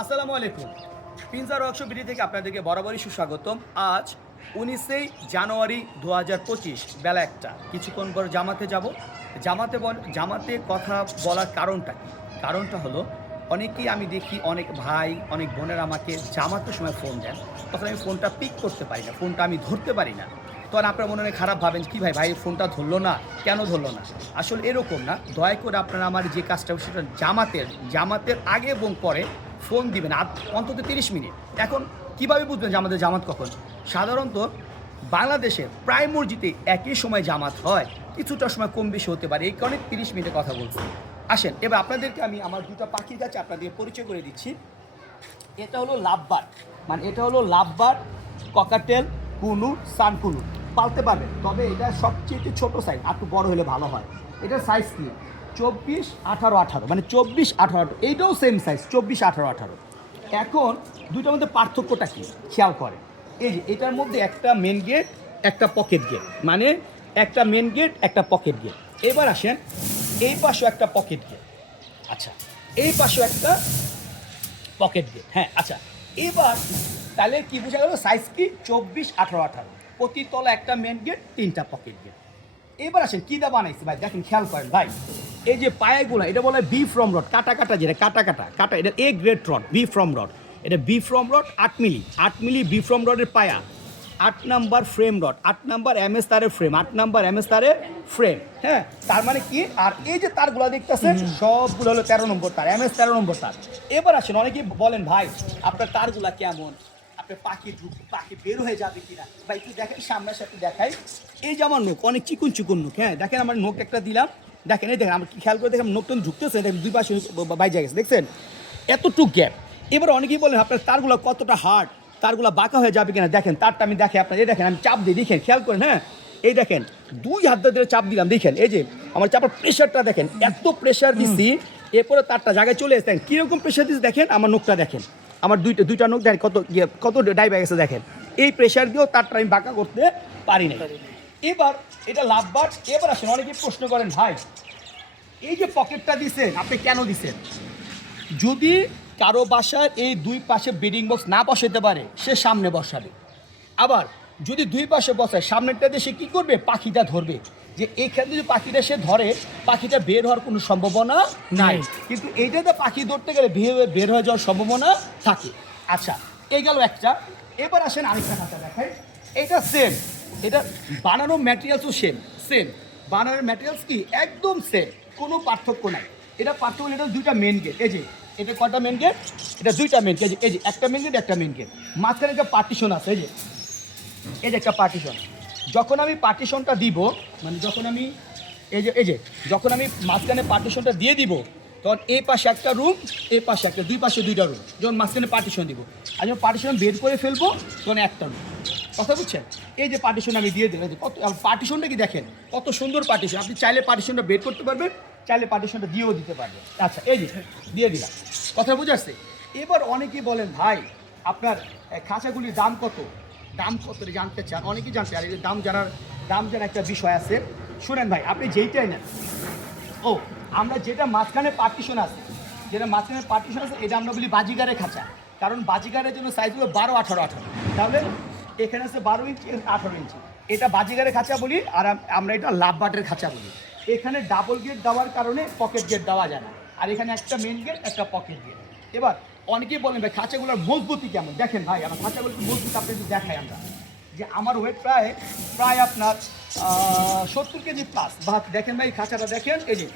আসসালামু আলাইকুম। পিনজার workshop video থেকে আপনাদেরকে বরাবরই সুস্বাগতম। আজ 19 জানুয়ারি 2025 বেলা 1টা। কিছুক্ষণ পর জামাতে যাব। জামাতে কথা বলার কারণটা কি? কারণটা হলো অনেকেই আমি দেখি অনেক ভাই, অনেক বোনেরা আমাকে জামাতের সময় ফোন দেন। তখন আমি ফোনটা পিক করতে পারি না, ফোনটা আমি ধরতে পারি না। তখন আপনার মনে হয় খারাপ ভাবেন, কি ভাই ফোনটা ধরলো না, কেন ধরলো না? আসলে এরকম না। দয়া করে আপনারা আমার যে কাজটা সেটা জামাতের আগে এবং পরে ফোন দিবেন অন্তত 30 মিনিট। এখন কিভাবে বুঝবেন যে আমাদের জামাত কখন? সাধারণত বাংলাদেশে প্রায় মসজিদে একই সময় জামাত হয়, কিছুটা সময় কম বেশি হতে পারে, এই কারণে 30 মিনিটে কথা বলছি। আসেন এবার আপনাদেরকে আমি আমার দুটো পাখির কাছে আপনাদের পরিচয় করে দিচ্ছি। এটা হলো লাভবার্ড, মানে এটা হলো লাভবার্ড, ককাটেল, কুনু, সানকুনু। পালতে পারবেন, তবে এটা সবচেয়ে ছোট সাইজ, একটু বড় হলে ভালো হয়। এটার সাইজ কি? 24, 18, 18, মানে 24, 18, এইটাও সেম সাইজ, 24, 18, 18। এখন দুইটার মধ্যে পার্থক্যটা কি খেয়াল করে। এই যে এটার মধ্যে একটা মেন গেট, একটা পকেট গেট, মানে একটা মেন গেট, একটা পকেট গেট। এবার আসেন এই পাশেও একটা পকেট গেট, আচ্ছা এই পাশেও একটা পকেট গেট। হ্যাঁ আচ্ছা, এবার তাহলে কি বোঝা গেল? সাইজ কি? 24, 18, 18, প্রতি তলা একটা মেন গেট, 3টা পকেট গেট। এবার আসেন কী দা বানাইছে ভাই, দেখেন খেয়াল করেন ভাই। এই যে পায়াগুলো, এটা বলে বি ফ্রম রড, কাটা কাটা, যেটা কাটা, এটা A grade rod, B from rod. এটা B from rod 8 milli B from রডের পায়া। 8 number frame rod, 8 number MS তারের ফ্রেম, 8 নাম্বার এমএস তারের ফ্রেম। হ্যাঁ, তার মানে কি? আর এই যে তারগুলো দেখতেছেন সবগুলো হলো 13 নম্বর তার, এমএস 13 নম্বর তার। এবার আসেন অনেকেই বলেন ভাই আপনার তারগুলা কেমন, আপনার পাখি বের হয়ে যাবে কিনা? ভাই একটু দেখেন, সামনের সাথে দেখাই। এই যে আমার নোক অনেক চিকুন নোক। হ্যাঁ দেখেন, আমার নোক একটা দিলাম, দেখেন এই দেখেন, আমার খেয়াল করে দেখেন নোকটা ঝুঁকতেছে, দেখেন দুই পাশে বাইজা গেছে, দেখছেন এতটুক গ্যাপ। এবার অনেকেই বলেন আপনার তারগুলো কতটা হার্ড, তারগুলো বাঁকা হয়ে যাবে কিনা? দেখেন তারটা আমি দেখে আপনার, এই দেখেন আমি চাপ দিই, দেখেন খেয়াল করেন। হ্যাঁ এই দেখেন 2 হাত ধরে চাপ দিলাম, দেখেন এই যে আমার চাপার প্রেশারটা দেখেন, এত প্রেশার দিচ্ছি, এরপরে তারটা জায়গায় চলে এসেছেন, কীরকম প্রেশার দিচ্ছি দেখেন। আমার নোকটা দেখেন, আমার দুইটা নোক দেখেন কত ডাইভ গেছে দেখেন। এই প্রেশার দিয়েও তারটা আমি বাঁকা করতে পারি না। এবার এটা লাভবার্ড। এবার আসেন অনেকে প্রশ্ন করেন ভাই এই যে পকেটটা দিছেন আপনি কেন দিছেন? যদি কারো বাসার এই দুই পাশে ব্রিডিং বক্স না বসাতে পারে, সে সামনে বসাবে। আবার যদি দুই পাশে বসায়, সামনেরটা দিয়ে সে কী করবে? পাখিটা ধরবে। যে এইখানে যদি পাখিটা সে ধরে, পাখিটা বের হওয়ার কোনো সম্ভাবনা নাই। কিন্তু এইটাতে পাখি ধরতে গেলে বের হয়ে যাওয়ার সম্ভাবনা থাকে। আচ্ছা, এই গেল একটা। এবার আসেন আরেকটা খাতা দেখাই। এটা সেম, এটা বানানোর ম্যাটেরিয়ালসও সেম। বানানোর ম্যাটেরিয়ালস কি একদম সেম, কোনো পার্থক্য নাই। এটা পার্থক্য, এটা দুইটা মেন গেট। এই যে এটা কয়টা মেন গেট? এটা দুইটা মেন গেট। এই যে একটা মেন গেট, একটা মেন গেট, মাঝখানে একটা পার্টিশন আছে। এই যে একটা পার্টিশন। যখন আমি পার্টিশনটা দিব, মানে যখন আমি যখন আমি মাঝখানে পার্টিশনটা দিয়ে দিব, তখন এই পাশে একটা রুম, এই পাশে একটা, দুই পাশে দুইটা রুম। যখন মাঝখানে পার্টিশন দিব, আর যখন পার্টিশন বের করে ফেলবো, তখন একটা রুম। কথা বুঝছেন? এই যে পার্টিশন আমি দিয়ে দিলাম, কত পার্টিশনটা কি দেখেন, কত সুন্দর পার্টিশন। আপনি চাইলে পার্টিশনটা বের করতে পারবেন, চাইলে পার্টিশনটা দিয়েও দিতে পারবেন। আচ্ছা এই যে দিয়ে দিলাম, কথা বুঝে আসছে? এবার অনেকেই বলেন ভাই আপনার খাঁচাগুলির দাম কত জানতে চান, অনেকেই জানতে। আর এই দাম জানার একটা বিষয় আছে। শুনেন ভাই, আপনি যেইটাই নেন, আমরা যেটা মাঝখানে পার্টিশন আছে, এটা আমরা বলি বাজিগারের খাঁচা। কারণ বাজিগারের জন্য সাইজগুলো 12, 18, 18। তাহলে এখানে আছে 12 ইঞ্চি, 18 ইঞ্চি। এটা বাজিগারের খাঁচা বলি, আর আমরা এটা লাভবার্ডের খাঁচা বলি। এখানে ডাবল গেট দেওয়ার কারণে পকেট গেট দেওয়া যায় না, আর এখানে একটা মেন গেট, একটা পকেট গেট। এবার অনেকেই বলেন ভাই খাঁচাগুলোর মজবুতি কেমন? দেখেন ভাই, আমার খাঁচাগুলো মজবুত আপনি যদি দেখাই আমরা, যে আমার ওয়েট প্রায় আপনার 70 কেজি প্লাস। বা দেখেন ভাই খাঁচাটা দেখেন, এই যে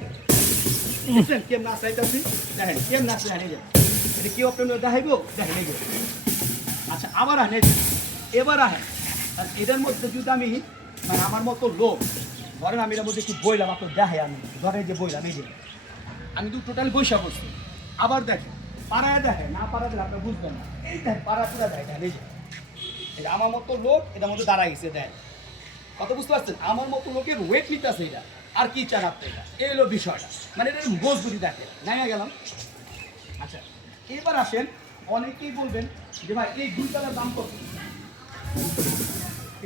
বুঝছেন কেমন আছে এটা? আপনি দেখেন কেমন আছে, এই যে এটা কেউ আপনার দেখাইব, দেখেন এই যে। আচ্ছা আবার আহেন, এবার আহেন। আর এটার মধ্যে যদি আমি, মানে আমার মতো লোক ধরেন, আমি এর মধ্যে একটু বইলাম, আপনার দেখাই আমি, ধরেন যে বইলাম, এই যে আমি তো টোটাল বৈশা করছি। আবার দেখেন পাড়ায় দেখেন, না পাড়া দিলে আপনার বুঝবেন না। এই দেখেন পাড়া পুরা দেখেন, এই যে আমার মতো লোক এটার মধ্যে দাঁড়ায় গেছে, দেন কত বুঝতে পারছেন? আমার মতো লোকের ওয়েট নিতে আছে এটা। আর কি চান আপনি? এটা এই হলো বিষয়টা, মানে এটার মজবুতি দেখেন। নেমে গেলাম। আচ্ছা এবার আসেন, অনেকেই বলবেন যে ভাই এই 2 তলার দাম কত?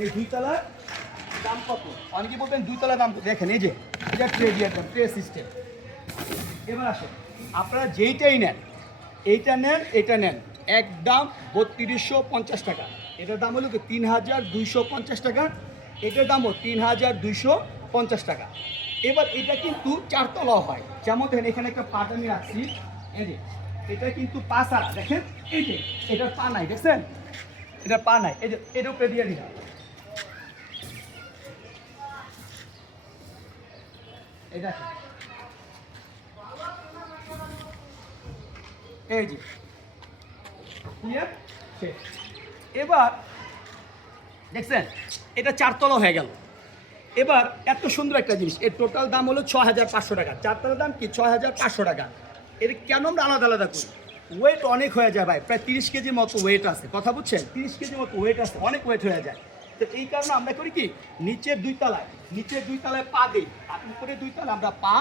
এই 2 তলার দাম কত? অনেকেই বলবেন 2 তলার দাম কত? দেখেন এই যে এটা ট্রে সিস্টেম। এবার আসেন, আপনারা যেইটাই নেন, এইটা নেন, এটা নেন, একদম 3250 টাকা। এটার দাম হলো কি 3250 টাকা, এটার দামও 3250 টাকা। এবার এটা কিন্তু চারতলা হয়, যেমন দেখেন এখানে একটা পাট আমি রাখছি, এই যে এটা কিন্তু পা ছাড়া, দেখেন এই যে এটার পা নাই, দেখছেন এটা পা নাই, এই যে এর উপরে দিয়ে দিলাম, এটা এই যে ক্লিয়ার শেষ। এবার দেখছেন এটা চারতলা হয়ে গেল। এবার এত সুন্দর একটা জিনিস, এর টোটাল দাম হলো 6500 টাকা, চারতলার দাম কি 6500 টাকা। এর কেন আমরা আলাদা আলাদা করি? ওয়েট অনেক হয়ে যায় ভাই, প্রায় 30 কেজির মতো ওয়েট আছে, কথা বুঝছেন, 30 কেজির মতো ওয়েট আছে, অনেক ওয়েট হয়ে যায়। তো এই কারণে আমরা করি কি, নিচের দুই তলায় পা দিই, আর উপরে দুই তলায় আমরা পা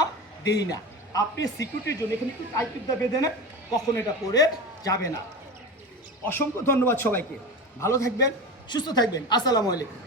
দিই না। আপনি সিকিউরিটির জন্য এখানে একটু টাইট বেঁধে নেন, কখন এটা পড়ে যাবে না। অসংখ্য ধন্যবাদ সবাইকে, ভালো থাকবেন, সুস্থ থাকবেন, আসসালামু আলাইকুম।